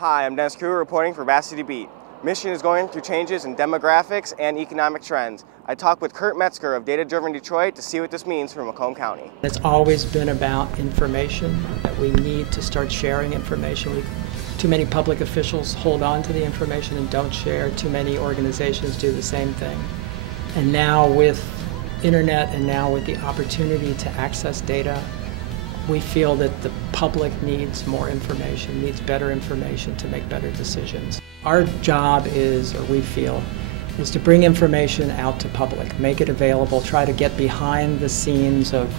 Hi, I'm Dennis Kruger reporting for Bass City Beat. Michigan is going through changes in demographics and economic trends. I talked with Kurt Metezger of Data Driven Detroit to see what this means for Macomb County. It's always been about information, that we need to start sharing information. Too many public officials hold on to the information and don't share. Too many organizations do the same thing. And now with internet and now with the opportunity to access data, we feel that the public needs more information, needs better information to make better decisions. Our job is, or we feel, is to bring information out to public, make it available, try to get behind the scenes of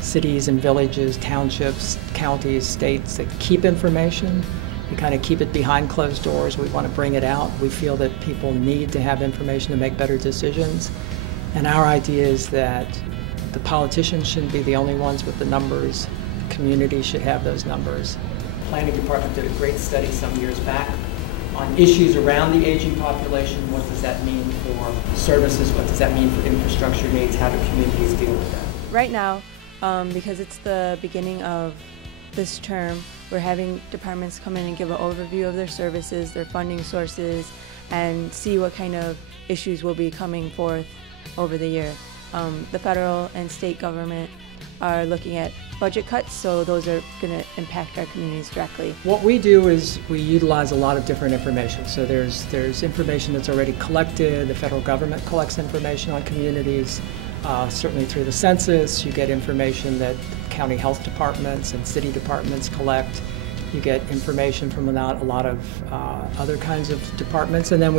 cities and villages, townships, counties, states that keep information. We kind of keep it behind closed doors. We want to bring it out. We feel that people need to have information to make better decisions. And our idea is that the politicians shouldn't be the only ones with the numbers. The community should have those numbers. The planning department did a great study some years back on issues around the aging population. What does that mean for services? What does that mean for infrastructure needs? How do communities deal with that? Right now, because it's the beginning of this term, we're having departments come in and give an overview of their services, their funding sources, and see what kind of issues will be coming forth over the year. The federal and state government are looking at budget cuts, so those are going to impact our communities directly. What we do is we utilize a lot of different information. So there's information that's already collected. The federal government collects information on communities. Certainly through the census, you get information that county health departments and city departments collect. You get information from a lot of other kinds of departments, and then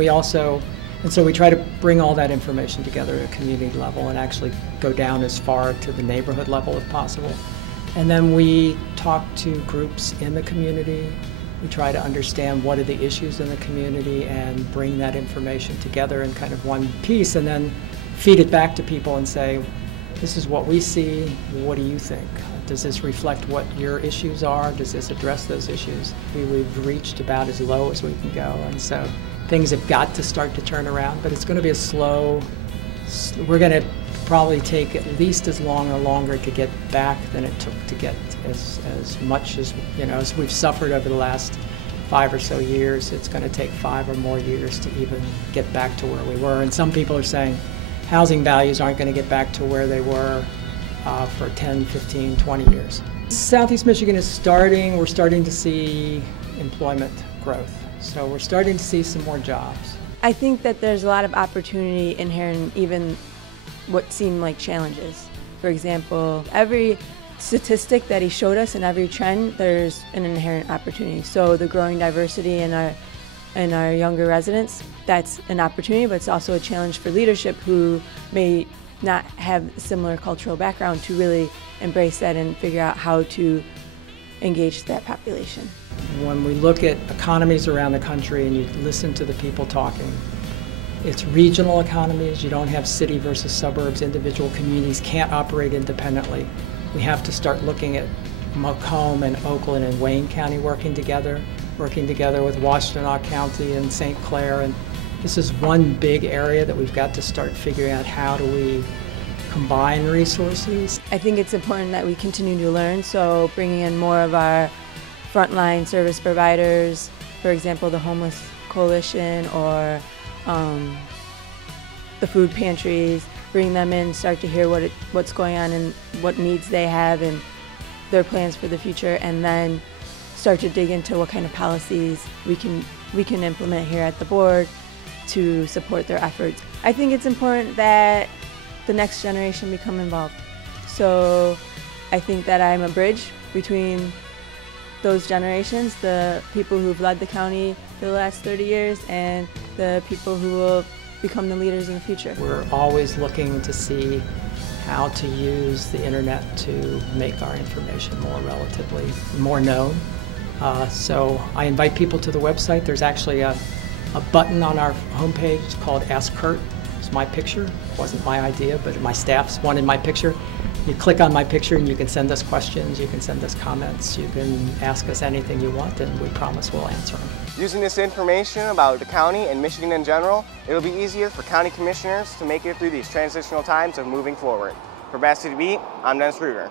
so we try to bring all that information together at a community level and actually go down as far to the neighborhood level if possible. And then we talk to groups in the community. We try to understand what are the issues in the community and bring that information together in kind of one piece, and then feed it back to people and say, this is what we see, what do you think? Does this reflect what your issues are? Does this address those issues? We've reached about as low as we can go, and so things have got to start to turn around, but it's going to be a slow, we're going to probably take at least as long or longer to get back than it took to get as much as, as we've suffered over the last 5 or so years. It's going to take 5 or more years to even get back to where we were. And some people are saying housing values aren't going to get back to where they were for 10, 15, 20 years. Southeast Michigan is we're starting to see employment growth. So we're starting to see some more jobs. I think that there's a lot of opportunity inherent in even what seem like challenges. For example, every statistic that he showed us and every trend, there's an inherent opportunity. So the growing diversity in our younger residents, that's an opportunity, but it's also a challenge for leadership who may not have a similar cultural background to really embrace that and figure out how to engage that population. When we look at economies around the country and you listen to the people talking, it's regional economies. You don't have city versus suburbs. Individual communities can't operate independently. We have to start looking at Macomb and Oakland and Wayne County working together with Washtenaw County and St. Clair. And this is one big area that we've got to start figuring out how do we combine resources. I think it's important that we continue to learn, so bringing in more of our frontline service providers, for example, the Homeless Coalition or the food pantries, bring them in, start to hear what's going on and what needs they have and their plans for the future, and then start to dig into what kind of policies we can implement here at the board to support their efforts. I think it's important that the next generation become involved. So I think that I'm a bridge between those generations, the people who've led the county for the last 30 years and the people who will become the leaders in the future. We're always looking to see how to use the internet to make our information more known. So I invite people to the website. There's actually a button on our homepage called Ask Kurt. It's my picture. It wasn't my idea, but my staff's wanted my picture. You click on my picture and you can send us questions, you can send us comments, you can ask us anything you want, and we promise we'll answer them. Using this information about the county and Michigan in general, it'll be easier for county commissioners to make it through these transitional times of moving forward. For Bass City Beat, I'm Dennis Kruger.